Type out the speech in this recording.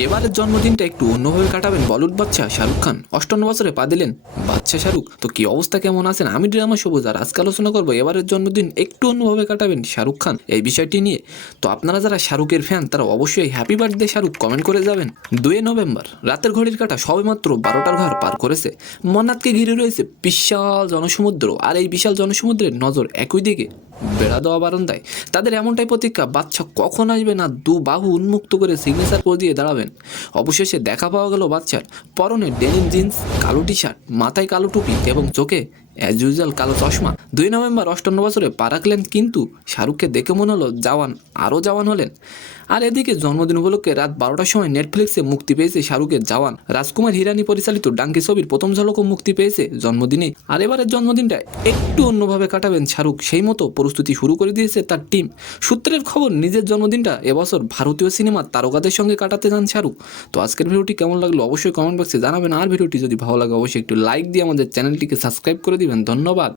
এবারের জন্মদিনটা একটু অন্যভাবে কাটাবেন বলিউড বাদশা শাহরুখ খান। 58 বছরে পা দিলেন বাদশা শাহরুখ। তো কি অবস্থা, কেমন আছেন? আমি ড্রামা সবুজ, আর আজকে আলোচনা করবো এবারের জন্মদিন একটু অন্যভাবে কাটাবেন শাহরুখ খান এই বিষয়টি নিয়ে। তো আপনারা যারা শাহরুখের ফ্যান তারা অবশ্যই হ্যাপি বার্থডে শাহরুখ কমেন্ট করে যাবেন। 2 নভেম্বর রাতের ঘড়ির কাঁটা সবেমাত্র 12টার ঘর পার করেছে। মন্নাথকে ঘিরে রয়েছে বিশাল জনসমুদ্র, আর এই বিশাল জনসমুদ্রের নজর একই দিকে, বেড়া দেওয়া বারান্দায়। তাদের এমনটাই প্রতীক্ষা বাদশা কখন আসবে, না দু বাহু উন্মুক্ত করে সিগনেচার পোজ দিয়ে দাঁড়াবেন। অবশেষে দেখা পাওয়া গেল বাদশার। পরনে ডেনিম জিন্স, কালো টি শার্ট, মাথায় কালো টুপি এবং চোখে অ্যাজ ইউজুয়াল কালো চশমা। 2 নভেম্বর 58 বছরে পা রাখলেন, কিন্তু শাহরুখকে দেখে মনে হলো জওয়ান, আরও জওয়ান হলেন। আর এদিকে জন্মদিন উপলক্ষে রাত 12টার সময় নেটফ্লিক্সে মুক্তি পেয়েছে শাহরুখের জওয়ান। রাজকুমার হিরানি পরিচালিত ডাঙ্কি ছবির প্রথম ঝলকও মুক্তি পেয়েছে জন্মদিনে। আর এবারের জন্মদিনটা একটু অন্যভাবে কাটাবেন শাহরুখ, সেই মতো প্রস্তুতি শুরু করে দিয়েছে তার টিম। সূত্রের খবর, নিজের জন্মদিনটা এবছর ভারতীয় সিনেমার তারকাদের সঙ্গে কাটাতে চান শাহরুখ। তো আজকের ভিডিওটি কেমন লাগলো অবশ্যই কমেন্ট বক্সে জানাবেন। আর ভিডিওটি যদি ভালো লাগে অবশ্যই একটু লাইক দিয়ে আমাদের চ্যানেলটিকে সাবস্ক্রাইব করে দিবেন। ধন্যবাদ।